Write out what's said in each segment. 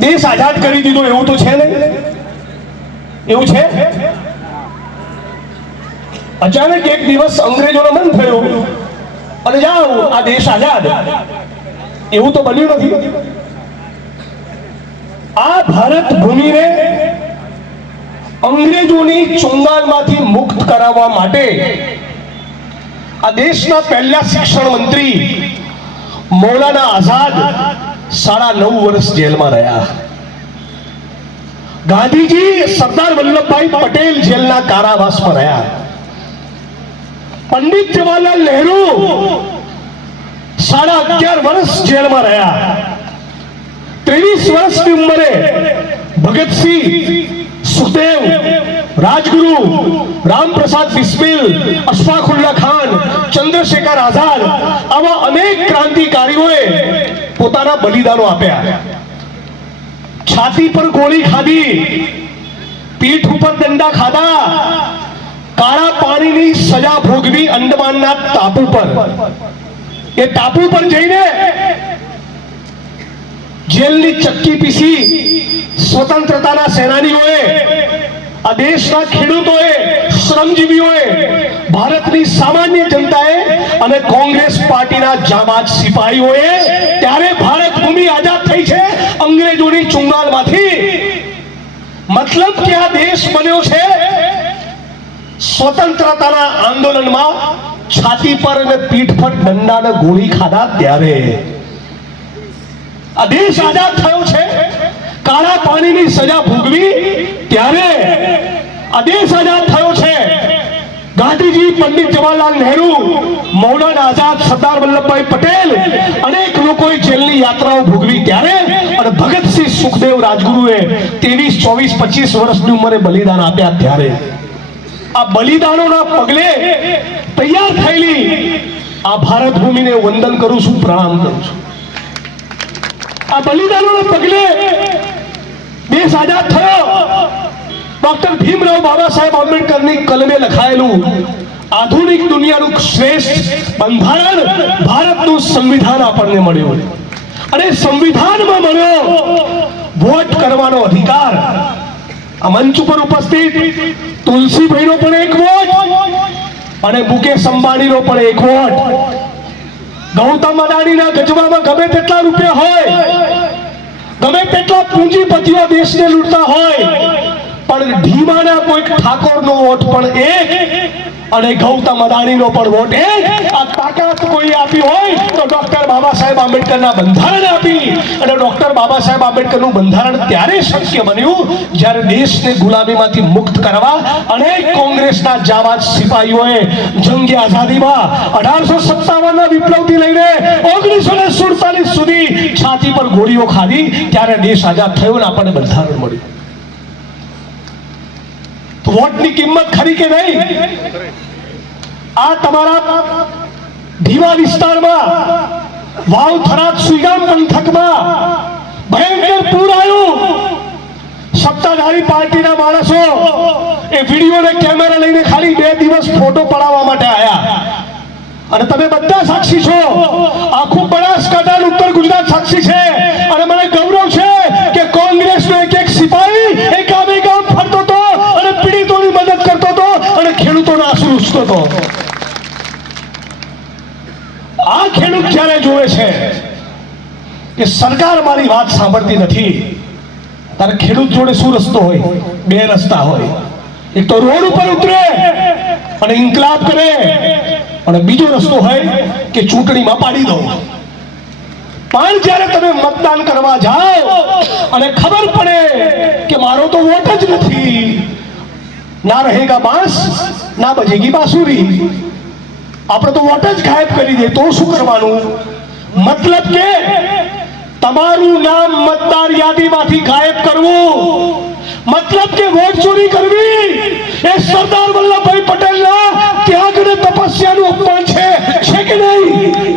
દેશ આઝાદ કરી દીધો એવું તો છે નહીં, એવું છે? અચાનક એક દિવસ અંગ્રેજોનો મન થયું અને જાઓ આ દેશ આઝાદ, એવું તો બન્યું નથી. આ ભારત ભૂમિને અંગ્રેજોની ચુંગાલમાંથી મુક્ત કરાવવા માટે આ દેશના પહેલા શિક્ષણ મંત્રી મૌલાના આઝાદ 9.5 વર્ષ જેલમાં રહ્યા. ગાંધીજી સરદાર વલ્લભભાઈ પટેલ જેલના કારાવાસમાં રહ્યા. પંડિત જવાહરલાલ નહેરુ 11.5 વર્ષ જેલમાં રહ્યા. 23 વર્ષની ઉંમરે ભગતસિંહ, સુખદેવ, રાજગુરુ, રામપ્રસાદ બિસ્મિલ, અશફાકુલ્લા ખાન, ચંદ્રશેખર આઝાદ આવા અનેક ક્રાંતિકારીઓએ પોતાના બલિદાનો આપ્યા. છાતી પર ગોળી ખાધી, પીઠ ઉપર દંડા ખાધા, કાળા પાણીની સજા ભોગવી અંડમાનના ટાપુ પર. એ ટાપુ પર જઈને જેલની ચક્કી પીસી સ્વતંત્રતાના સેનાનીઓએ, આ દેશના ખેડૂતોએ, શ્રમજીવીઓએ, ભારતની સામાન્ય જનતાએ અને કોંગ્રેસ પાર્ટીના જાબાજ સિપાહીઓએ ત્યારે ભારત ભૂમિ આઝાદ થઈ છે અંગ્રેજોની ચુંગાલમાંથી. મતલબ કે આ દેશ બન્યો છે સ્વતંત્રતાના આંદોલનમાં છાતી પર અને પીઠ પર દંડાને ગોળી ખાધા ત્યારે. આ દેશ આઝાદ થયો છે કાળા પાણીની સજા ભોગવી ત્યારે. આ દેશ આઝાદ થયો છે ગાંધીજી, પંડિત જવાહરલાલ નહેરુ, મૌલાના આઝાદ, સરદાર વલ્લભભાઈ પટેલ અનેક લોકોએ જેલની યાત્રાઓ ભોગવી ત્યારે. અને ભગતસિંહ, સુખદેવ, રાજગુરુએ 23, 24, 25 વર્ષની ઉંમરે બલિદાન આપ્યા ત્યારે. આ બલિદાનોના પગલે તૈયાર થયેલી આ ભારત ભૂમિને વંદન કરું છું, પ્રણામ કરું છું. આ બલિદાનોના પગલે દેશ આઝાદ થયો. ડોક્ટર ભીમરાવ બાબા સાહેબ આંબેડકરની કલમે લખાયેલું આધુનિક દુનિયાનું શ્રેષ્ઠ બંધારણ ભારતનું સંવિધાન આપણને મળ્યું. અને સંવિધાનમાં મળ્યો વોટ કરવાનો અધિકાર. આ મંચ ઉપર ઉપસ્થિત તુલસીભાઈનો પણ એક વોટ અને મુકેશ અંબાણીનો પણ એક વોટ. ગૌતમ અદાણીના ગજવામાં ગમે તેટલા રૂપિયા હોય, ગમે તેટલા પૂંજીપતિઓ દેશને લૂંટતા હોય, પણ ઢીમાના કોઈક ઠાકોરનો વોટ પણ એક અને ગૌતમ અદાણીનો પણ વોટ એક. આ તાકાત કોઈ આપી હોય તો ડોક્ટર બાબા સાહેબ આંબેડકરના બંધારણ આપી. અને ડોક્ટર બાબા સાહેબ આંબેડકરનું બંધારણ ત્યારે શક્ય બન્યું જ્યારે દેશને ગુલામીમાંથી મુક્ત કરવા અનેક કોંગ્રેસના જાબાજ સિપાહીઓએ જંગે આઝાદીમાં 1857ના વિપ્લવથી લઈને 1947 સુધી છાતી પર ગોળીઓ ખાધી ત્યારે દેશ આઝાદ થયો ને આપણને બંધારણ મળ્યું. વોટની કિંમત ખરી કે નહીં? આ તમારા ધીમા વિસ્તારમાં વાવ થરાદ સુઈગામ પંથકમાં ભયંકર પૂર આવ્યું. સત્તાધારી પાર્ટીના માણસો એ વિડીયો ને કેમેરા લઈને ખાલી 2 દિવસ ફોટો પડાવવા માટે આવ્યા. અને તમે બધા સાક્ષી છો. આખું બનાસકાંઠા, ઉત્તર ગુજરાત સાક્ષી છે. અને મને ગૌરવ છે કે કોંગ્રેસનો એક સિપાહી એ ગામે ગામ ફરતો હતો અને પીડિતોની મદદ કરતો હતો અને ખેડૂતોના આંસુ લૂછતો હતો. આ ખેડૂત જ્યારે જોવે છે કે સરકાર મારી વાત સાંભળતી નથી, ત્યારે ખેડૂત જોડે શું રસ્તો હોય? 2 રસ્તા હોય. એક તો રોડ ઉપર ઉતરે અને ઇન્કલાબ કરે, અને બીજો રસ્તો હોય કે ચૂંટણીમાં પાડી દો. પણ જ્યારે તમે મતદાન કરવા જાઓ અને ખબર પડે કે મારો તો વોટ જ નથી, ના રહેગા બાંસ ના બજેગી બાંસુરી, આપણે તો વોટ જ ગાયબ કરી દે, તો શું કરવાનું? મતલબ કે તમારું નામ મતદાર યાદીમાંથી ગાયબ કરવું, મતલબ કે વોટ ચોરી કરવી એ સરદાર વલ્લભભાઈ પટેલના ત્યાગ અને તપસ્યાનું અપમાન છે કે નહીં?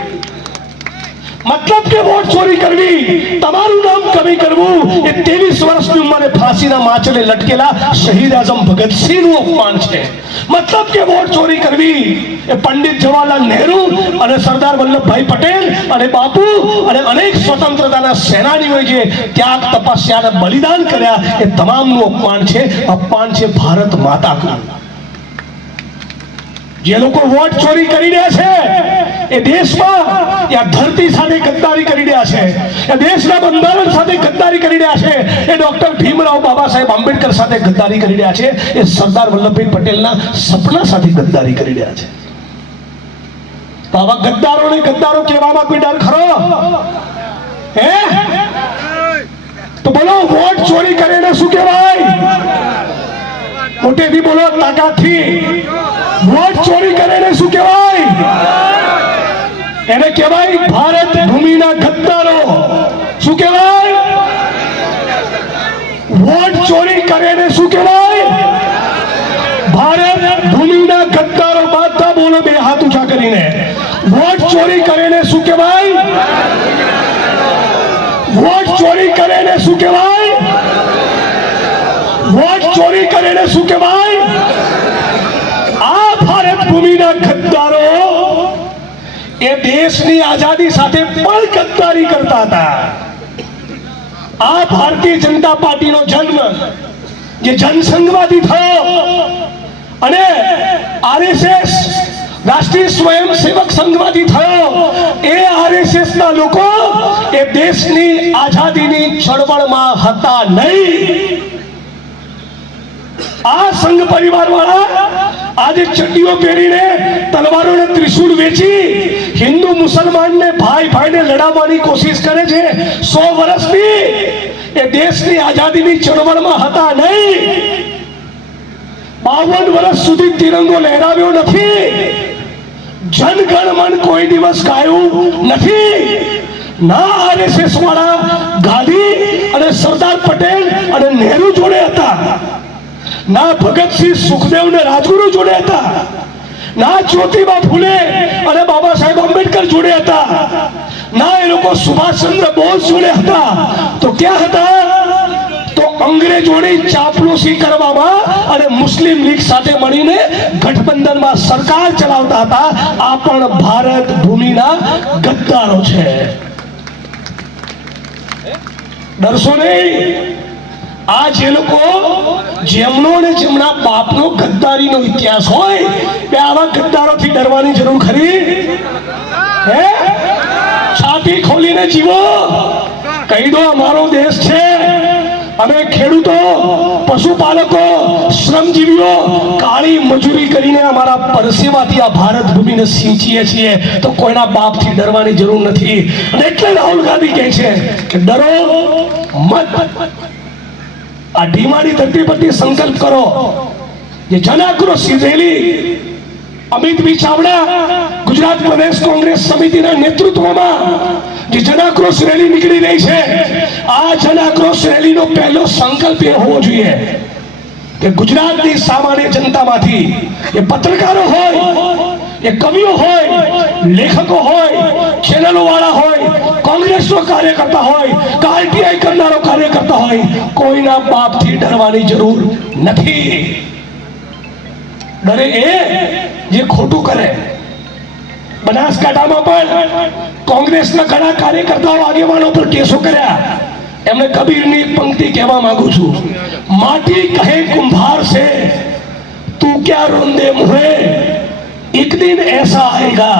મતલબ કે વોટ ચોરી કરવી, તમારું નામ કમી કરવું મારવું એ 23 વર્ષની ઉંમરે ફાંસીના માચડે લટકેલા શહીદ આઝમ ભગતસિંહનું અપમાન છે. મતલબ કે વોટ ચોરી કરવી એ પંડિત જવાહરલાલ નહેરુ અને સરદાર વલ્લભભાઈ પટેલ અને બાપુ અને અનેક સ્વતંત્રતાના સેનાનીઓએ જે ત્યાગ, તપસ્યા અને બલિદાન કર્યા એ તમામનું અપમાન છે. અપમાન છે ભારત માતાનું. જે લોકો વોટ ચોરી કરી રહ્યા છે એ દેશમાં આ ધરતી સાથે ગદ્દારી કરી રહ્યા છે, એ દેશના બંધારણ સાથે ગદ્દારી કરી રહ્યા છે, એ ડોક્ટર ભીમરાવ બાબા સાહેબ આંબેડકર સાથે ગદ્દારી કરી રહ્યા છે, એ સરદાર વલ્લભભાઈ પટેલના સપના સાથે ગદ્દારી કરી રહ્યા છે. તો આવા ગદ્દારોને ગદ્દારો કહેવામાં કોઈ ડર ખરો? હે? તો બોલો, વોટ ચોરી કરે એને શું કહેવાય? મોટેથી બોલો, તાકાતથી. વોટ ચોરી કરે એને શું કહેવાય? એને કહેવાય ભારત ભૂમિના ગદ્દારો. શું કહેવાય? વોટ ચોરી કરે એને શું કહેવાય? ભારત ભૂમિના ગદ્દારો. બધા બોલો, બે હાથ ઊંચા કરીને. વોટ ચોરી કરે એને શું કહેવાય? વોટ ચોરી કરે એને શું કહેવાય? વોટ ચોરી કરે એને શું કહેવાય? આ ભારત ભૂમિના ગદ્દારો એ દેશની આઝાદી સાથે પણ ગદ્દારી કરતા હતા. આ ભારતીય જનતા પાર્ટીનો જન્મ જે જનસંઘમાંથી થયો અને આરએસએસ રાષ્ટ્રીય સ્વયંસેવક સંઘમાંથી થયો, એ આરએસએસ ના લોકો એ દેશની આઝાદીની ચળવળમાં હતા નહીં. આ સંઘ પરિવાર વાળા આજે ચડ્ડીઓ પહેરીને તલવારોને ત્રિશૂળ વેચી હિન્દુ મુસલમાનને ભાઈ ભાઈને લડાવવાની કોશિશ કરે છે. 100 વર્ષથી એ દેશની આઝાદીની ચળવળમાં હતા નહીં. 52 વર્ષ સુધી તિરંગો લહેરાવ્યો નથી. જનગણ મન કોઈ દિવસ ગાયું નથી. ના આરએસએસ વાળા ગાંધી અને સરદાર પટેલ અને નહેરુ જોડે હતા, ના ભગતસિંહ, સુખદેવ ને રાજગુરુ જોડે હતા, ના જ્યોતિબા ફૂલે અને બાબા સાહેબ આંબેડકર જોડે હતા, ના એ લોકો સુભાષચંદ્ર બોઝ જોડે હતા. તો ક્યાં હતા? તો અંગ્રેજોની ચાપલુસી કરવામાં અને મુસ્લિમ લીગ સાથે મળીને ગઠબંધનમાં સરકાર ચલાવતા હતા. આ પણ ભારત ભૂમિના ગદ્દારો છે. ડરશો નહીં. આ જે લોકો જેમનો અને જેમના બાપનો ગદ્દારીનો ઇતિહાસ હોય, બે આવા ગદ્દારોથી ડરવાની જરૂર ખરી? હે? છાતી ખોલીને જીવો. કહી દો, અમારો દેશ છે, અમે ખેડૂતો, પશુપાલકો, શ્રમજીવીઓ કાળી મજૂરી કરીને અમારા પરસેવાથી આ ભારત ભૂમિને સિંચીએ છીએ. તો કોઈના બાપથી ડરવાની જરૂર નથી. અને એટલે રાહુલ ગાંધી કહે છે કે ડરો મત. આ ઢીમાની ધરતી પરથી સંકલ્પ કરો. જે જન આક્રોશ રેલી અમિતભાઈ ચાવડા ગુજરાત પ્રદેશ કોંગ્રેસ સમિતિના નેતૃત્વમાં જે જન આક્રોશ રેલી નીકળી રહી છે, આ જન આક્રોશ રેલીનો પહેલો સંકલ્પ એ હોવો જોઈએ કે ગુજરાતની સામાન્ય જનતામાંથી એ પત્રકારો હોય, એ કવિઓ હોય, લેખકો હોય, ચેનલો વાળા હોય, કોંગ્રેસનો કાર્યકર્તા હોય, આરટીઆઈ કરનારો કાર્યકર્તા હોય, કોઈના બાપથી ડરવાની જરૂર નથી. ડરે એ જે ખોટું કરે. બનાસકાંઠામાં પણ કોંગ્રેસના ઘણા કાર્યકર્તાઓ, આગેવાનો પર કેસો કર્યા. એમને કબીરની એક પંક્તિ કહેવા માંગુ છું. માટી કહે કુંભાર से तू क्या रोंदे मुहे, एक दिन ऐसा आएगा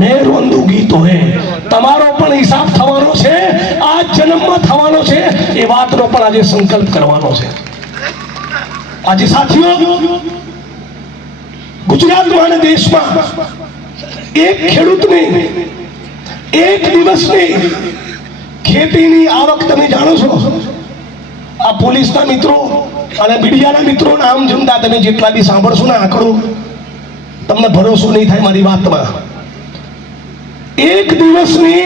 मैं रोंदूंगी तो है. તમારો પણ હિસાબ થવાનો છે, આ જન્મમાં થવાનો છે. એ વાતનો પણ આજે સંકલ્પ કરવાનો છે. આજે સાથીઓ, ગુજરાતમાં અને દેશમાં એક ખેડૂતની એક દિવસની ખેતીની આવક તમે જાણો છો? આ પોલીસના મિત્રો અને મીડિયાના મિત્રો, આમ જનતા તમે જેટલા બી સાંભળશો ને આંકડો, તમને ભરોસો નહીં થાય મારી વાતમાં. એક દિવસની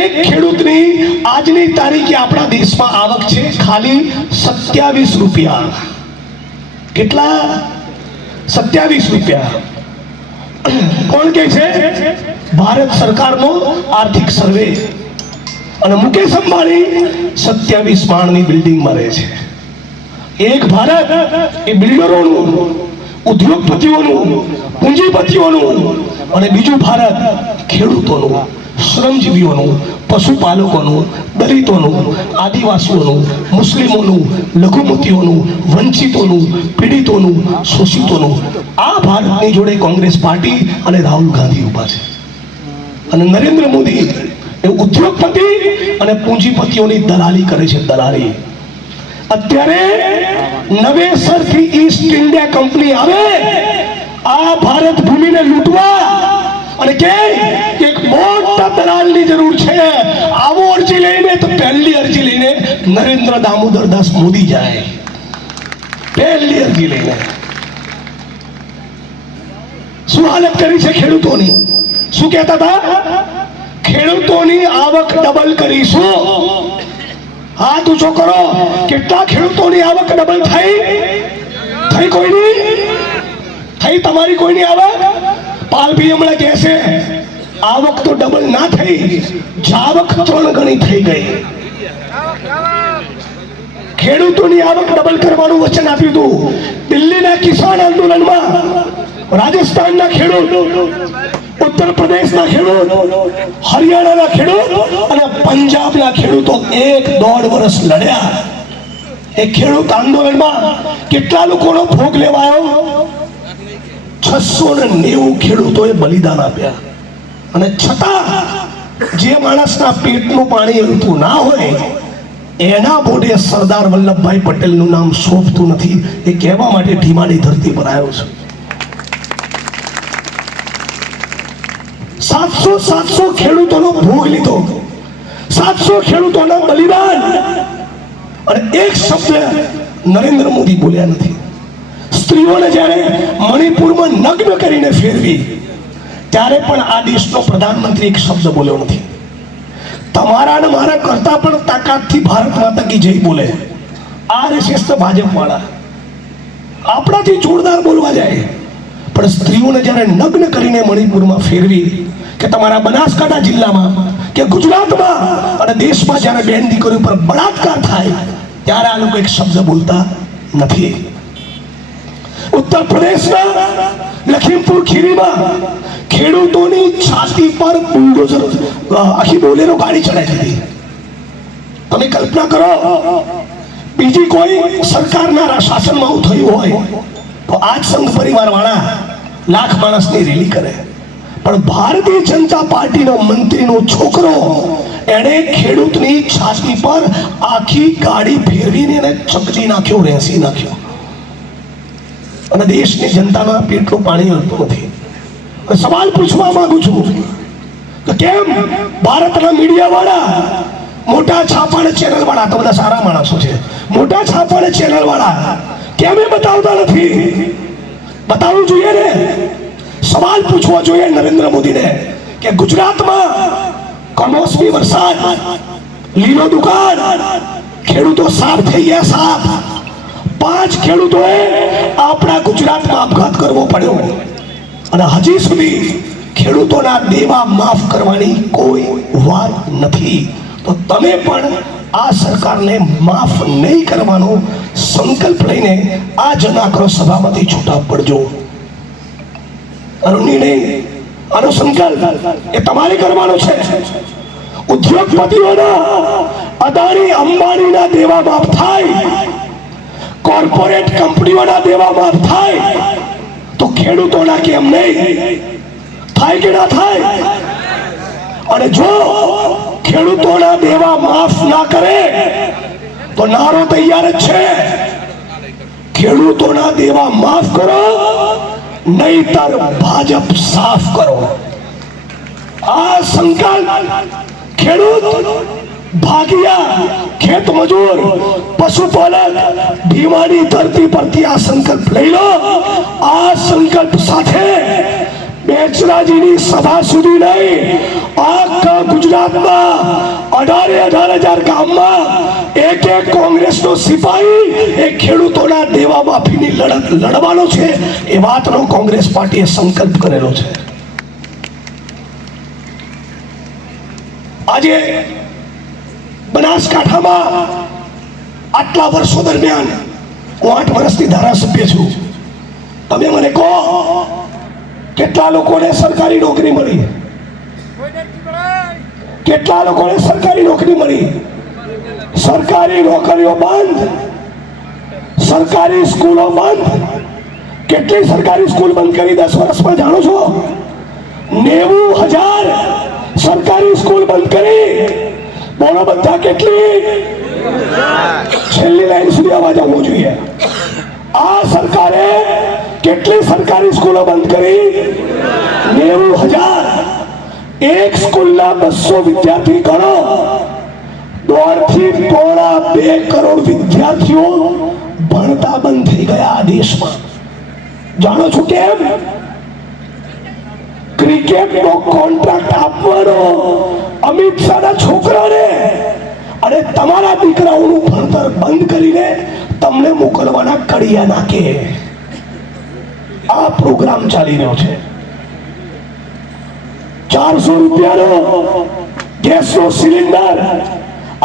એક ખેડૂતની આજની તારીખે આપણા દેશમાં આવક છે ખાલી 27 રૂપિયા. કેટલા? 27 રૂપિયા. કોણ કે છે? ભારત સરકારનો આર્થિક સર્વે. અને મુકેશ અંબાણી 27 માળની બિલ્ડિંગમાં રહે છે. એક ભારત એ બિલ્ડરોનું, ઉદ્યોગપતિઓનું, પૂંજીપતિઓનું, અને બીજું ભારત ખેડૂતોનું, શ્રમજીવીઓનું, પશુપાલકોનું, દલિતોનું, આદિવાસીઓનું, મુસ્લિમોનું, લઘુમતીઓનું, વંચિતોનું, પીડિતોનું, શોષિતોનું. આ ભારતની જોડે કોંગ્રેસ પાર્ટી અને રાહુલ ગાંધી ઉભા છે. અને નરેન્દ્ર મોદી એ ઉદ્યોગપતિ અને પૂંજીપતિઓની દલાલી કરે છે. દલાલી. અત્યારે નવેસરથી ઈસ્ટ ઇન્ડિયા કંપની આવે આ ભારત ભૂમિને લૂંટવા અને કે એક મોટા દલાલની જરૂર છે. આવો અરજી લઈને તો પહેલી અરજી લઈને નરેન્દ્ર દામોદર દાસ મોદી જાય. પહેલી અરજી લઈને શું હાલત કરી છે ખેડૂતોની? શું કહેતા હતા? ખેડૂતોની આવક ડબલ કરીશું. હાથ ઊંચો કરો. કેટલા ખેડૂતોની આવક ડબલ થઈ? થઈ કોઈની? થઈ તમારી કોઈની આવક? પાલભી હમણાં કહેશે આવક તો ડબલ ના થઈ, જાવક 3 ગણી થઈ ગઈ. ખેડૂતોની આવક ડબલ કરવાનું વચન આપ્યું હતું. દિલ્હીના કિસાન આંદોલનમાં રાજસ્થાનના ખેડૂત, ઉત્તર પ્રદેશના ખેડૂત, હરિયાણાના ખેડૂત અને પંજાબના ખેડૂતો 1.5 વર્ષ લડ્યા. એ ખેડૂત આંદોલનમાં કેટલા લોકોનો ભોગ લેવાયો? 690 ખેડૂતોએ બલિદાન આપ્યા. અને છતાં જે માણસના પેટનું પાણી હલતું ના હોય એના મોઢે સરદાર વલ્લભભાઈ પટેલનું નામ શોભતું નથી. એ કહેવા માટે ઢીમાની ધરતી પર આવ્યો છે. 700 ખેડૂતોનો ભોગ લીધો, 700 ખેડૂતોના બલિદાન, અને એક શબ્દ નરેન્દ્ર મોદી બોલ્યા નથી. સ્ત્રીઓને જ્યારે મણિપુરમાં નગ્ન કરીને ફેરવી ત્યારે પણ આ દેશનો પ્રધાનમંત્રી એક શબ્દ બોલ્યો નથી. તમારા ને મારા કરતા પણ તાકાતથી ભારત માતા કી જય બોલે RSS તો ભાજપ વાળા આપણાથી જોરદાર બોલવા જાય, પણ સ્ત્રીઓને જ્યારે નગ્ન કરીને મણિપુરમાં ફેરવી કે તમારા બનાસકાંઠા જિલ્લામાં કે ગુજરાતમાં અને દેશમાં જ્યારે બેન દીકરીઓ પર બળાત્કાર થાય ત્યારે આ લોકો એક શબ્દ બોલતા નથી. ઉત્તર પ્રદેશના લખીમપુર ખીરીમાં ખેડૂતોની છાતી પર બુલડોઝર આખી બોલેરો ગાડી ચડાવી દીધી. તમે કલ્પના કરો બીજી કોઈ સરકારના શાસનમાં આવું થયું હોય તો આજ સંઘ પરિવાર વાળા લાખ માણસની રેલી કરે, પણ ભારતીય જનતા પાર્ટીનો મંત્રીનો છોકરો એણે ખેડૂતની છાતી પર આખી ગાડી ફેરવીને એને ચકડી નાખ્યો, રેસી નાખ્યો. અને દેશની જનતાના પેટનું પાણી હલતું નથી. સવાલ પૂછવા માંગુ છું કે કેમ ભારતના મીડિયા વાળા, મોટા છાપાના ચેનલ વાળા, તો બધા સારા માણસો છે, મોટા છાપાના ચેનલ વાળા કેમ એ બતાવતા નથી? બતાવવું જોઈએ ને. સવાલ પૂછવો જોઈએ નરેન્દ્ર મોદીને કે ગુજરાતમાં કમોસમી વરસાદ, લીલો દુકાળ, ખેડૂતો સાફ થઈ ગયા. સાફ 5 ખેડૂતોએ આપણા ગુજરાતમાં આપઘાત કરવો પડ્યો અને હજી સુધી ખેડૂતોના દેવા માફ કરવાની કોઈ વાત નથી. તો તમે પણ આ સરકારને માફ નહીં કરવાનો સંકલ્પ લઈને આ જનાક્રોશ સભામાંથી છૂટા પડજો. આનો નિર્ણય, આનો સંકલ્પ એ તમારે કરવાનો છે. ઉદ્યોગપતિઓના, અદાણી અંબાણીના દેવા માફ થાય, કોર્પોરેટ કંપનીઓના દેવા માફ થાય, તો ખેડૂતોના કેમ નહીં થાય કે ના થાય? અને જો ખેડૂતોના દેવા માફ ના કરે તો નારો તૈયાર જ છે, ખેડૂતોના દેવા માફ કરો નહીતર ભાજપ સાફ કરો. આ સંકલ્પ ખેડૂત, ભાગિયા, ખેત મજૂર, પશુપાલક, ભીમાની ધરતી પરથી આ સંકલ્પ લઈ લો. આ સંકલ્પ સાથે બેચરાજીની સભા સુધી નહીં, આખા ગુજરાતમાં 18,000 ગામમાં એક કોંગ્રેસનો સિપાહી એ ખેડૂતોના દેવા માફીની લડત લડવાનો છે. એ વાતનો કોંગ્રેસ પાર્ટીએ સંકલ્પ કરેલો છે. આજે બનાસકાંઠામાં આટલા વર્ષો દરમિયાન હું 8 વર્ષથી ધારાસભ્ય છું. તમે મને કહો કેટલા લોકોને સરકારી નોકરી મળી? કેટલા લોકોને સરકારી નોકરી મળી? સરકારી નોકરીઓ બંધ, સરકારી સ્કૂલો બંધ. કેટલી સરકારી સ્કૂલ બંધ કરી 10 વર્ષમાં જાણો છો? 90,000 સરકારી સ્કૂલ બંધ કરી. બોલો બધા કેટલી? છેલ્લી લાઈન સુધી અવાજ આવવો જોઈએ. આ સરકારે કેટલી સરકારી સ્કૂલો બંધ કરી? 90,000. એક સ્કૂલના 200 વિદ્યાર્થી ગણો, 1.5 થી 2 કરોડ વિદ્યાર્થીઓ ભણતા બંધ થઈ ગયા આ દેશમાં. જાણો છો કેમ? ક્રિકેટનો કોન્ટ્રાક્ટ આપવાનો અમિત શાહના છોકરાને અને તમારા દીકરાઓનું ભણતર બંધ કરીને તમને મોકલવાના કડિયા નાખે. આ પ્રોગ્રામ ચાલી રહ્યો છે. 400 રૂપિયાનો ગેસનો સિલિન્ડર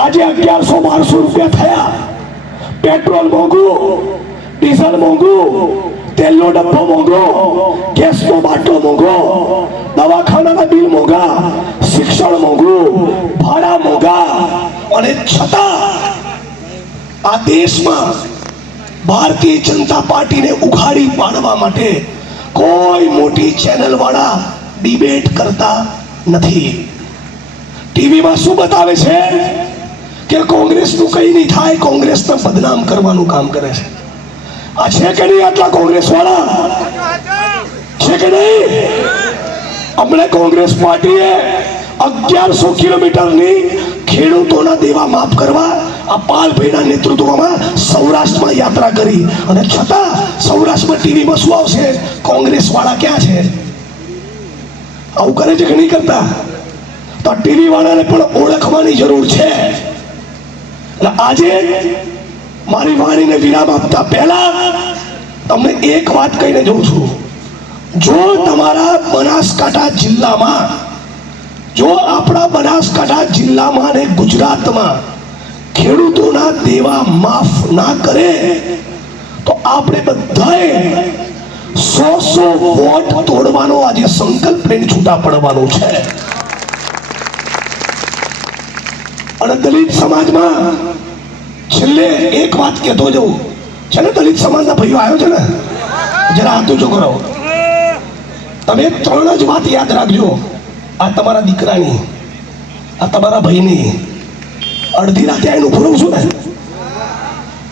આજે 1100-1200 રૂપિયા થયા. પેટ્રોલ મોંઘું, ડીઝલ મોંઘું, તેલનો ડબ્બો મોંઘો, ગેસનો બાટલો મોંઘો, દવાખાનાના બિલ મોંઘા, શિક્ષણ મોંઘું, ભાડા મોંઘા. અને છતાં આ દેશમાં ભારતીય જનતા પાર્ટીને ઉઘાડી પાડવા માટે કોઈ મોટી ચેનલ વાળા ડિબેટ કરતા નથી. ટીવીમાં શું બતાવે છે કે કોંગ્રેસનું કંઈ નહીં થાય, કોંગ્રેસને બદનામ કરવાનું કામ કરે છે. આ છે કે નહીં? આટલા કોંગ્રેસ વાળા છે કે નહીં? અમને કોંગ્રેસ પાર્ટીએ 1100 કિલોમીટરની ખેડૂતોના દેવા માફ કરવા આ પાલભાઈના નેતૃત્વમાં સૌરાષ્ટ્રમાં યાત્રા કરી. અને છતાં સૌરાષ્ટ્રમાં ટીવીમાં શું આવશે? કોંગ્રેસ વાળા ક્યાં છે? આવું કરે છે કે નહીં કરતા? તો ટીવી વાળાને પણ ઓળખવાની જરૂર છે. એટલે આજે મારી વાણીને વિરામ આપતા પહેલા તમને એક વાત કહીને જઉં છું. જો તમારા બનાસકાંઠા જિલ્લામાં, જો આપણા બનાસકાંઠા જિલ્લામાં અને ગુજરાતમાં ખેડૂતોના દેવા માફ ના કરે તો આપણે બધાએ 100 વોટ તોડવાનો આજે સંકલ્પ લઈને છૂટા પડવાનો છે. અને દલિત સમાજમાં છેલ્લે એક વાત કહેતો જવું છે ને. દલિત સમાજના ભાઈઓ આવ્યો છે ને, જરા હાથ ઊંચો કરો. તમે 3 જ વાત યાદ રાખજો. આ તમારા દીકરાની, આ તમારા ભાઈની. અડધી રાતે આવીને ફરવું છું ને,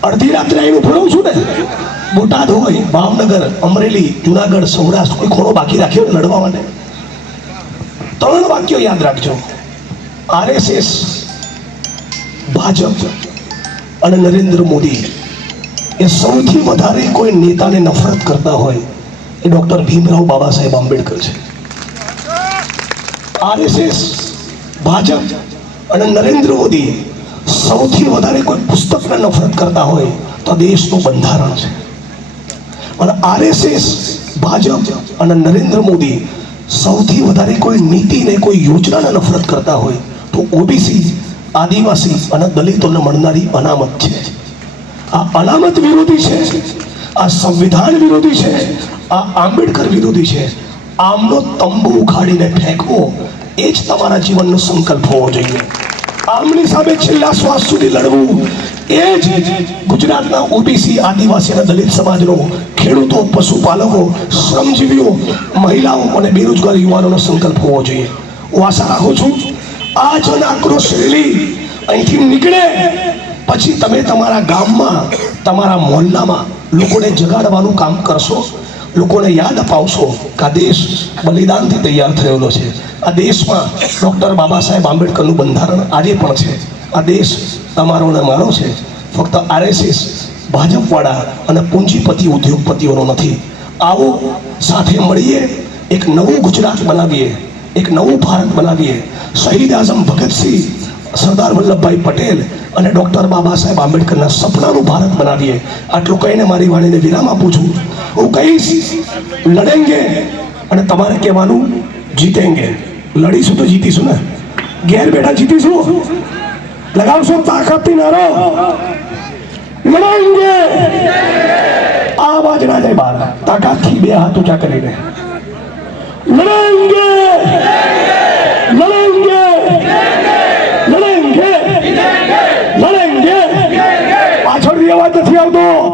અડધી રાત્રે આવીને ફરવું છું ને. બોટાદ હોય, ભાવનગર, અમરેલી, જુનાગઢ, સૌરાષ્ટ્ર, કોઈ ખોણો બાકી રાખ્યો લડવા માટે? 3 વાક્યો યાદ રાખજો. RSS, ભાજપ અને નરેન્દ્ર મોદી એ સૌથી વધારે કોઈ નેતાને નફરત કરતા હોય એ ડોક્ટર ભીમરાવ બાબા સાહેબ આંબેડકર છે. RSS, ભાજપ અને નરેન્દ્ર મોદી સૌથી વધારે કોઈ પુસ્તકને નફરત કરતા હોય તો દેશનું બંધારણ છે. અને RSS, ભાજપ અને નરેન્દ્ર મોદી સૌથી વધારે કોઈ નીતિને, કોઈ યોજનાને નફરત કરતા હોય તો OBC, આદિવાસી અને દલિતોને મળનારી અનામત છે. આ અનામત વિરોધી છે, આ સંવિધાન વિરોધી છે, આ આંબેડકર વિરોધી છે. આમનો તંબુ ઉખાડીને ફેંકવો એ જ તમારા જીવનનો સંકલ્પ હોવો જોઈએ. આમની સામે છેલ્લા શ્વાસ સુધી લડવું એ જ ગુજરાતના OBC, આદિવાસી અને દલિત સમાજનો, ખેડૂતો, પશુપાલકો, શ્રમજીવીઓ, મહિલાઓ અને બેરોજગાર યુવાનોનો સંકલ્પ હોવો જોઈએ. હું આશા રાખું છું આ જન આક્રોશ રેલી અહીંથી નીકળે પછી તમે તમારા ગામમાં, તમારા મોહલ્લામાં લોકોને જગાડવાનું કામ કરશો, લોકોને યાદ અપાવશો કે આ દેશ બલિદાનથી તૈયાર થયેલો છે. આ દેશમાં ડૉક્ટર બાબા સાહેબ આંબેડકરનું બંધારણ આજે પણ છે. આ દેશ તમારો ને મારો છે. ફક્ત RSS, ભાજપવાળા અને પૂંજીપતિ ઉદ્યોગપતિઓનો નથી. આવો સાથે મળીએ, એક નવું ગુજરાત બનાવીએ, એક નવું ભારત બનાવીએ. શહીદ આઝમ ભગતસિંહ, સરદાર વલ્લભભાઈ પટેલ અને ડૉક્ટર બાબા સાહેબ આંબેડકરના સપનાનું ભારત બનાવીએ. આટલું કહીને મારી વાણીને વિરામ આપું છું. હું કહીશ લડેંગે અને તમારે કહેવાનું જીતેંગે. લડીશું તો જીતીશું ને, ઘેર બેઠા જીતીશું. લગાવશો તાકાતથી નારો, લડાएंगे, આ અવાજ ના જાય બહાર, તાકાતથી બે હાથ ઊંચા કરીને લડાएंगे, લડાएंगे, લડાएंगे, લડાएंगे, પાછળથી અવાજ નથી આવતો.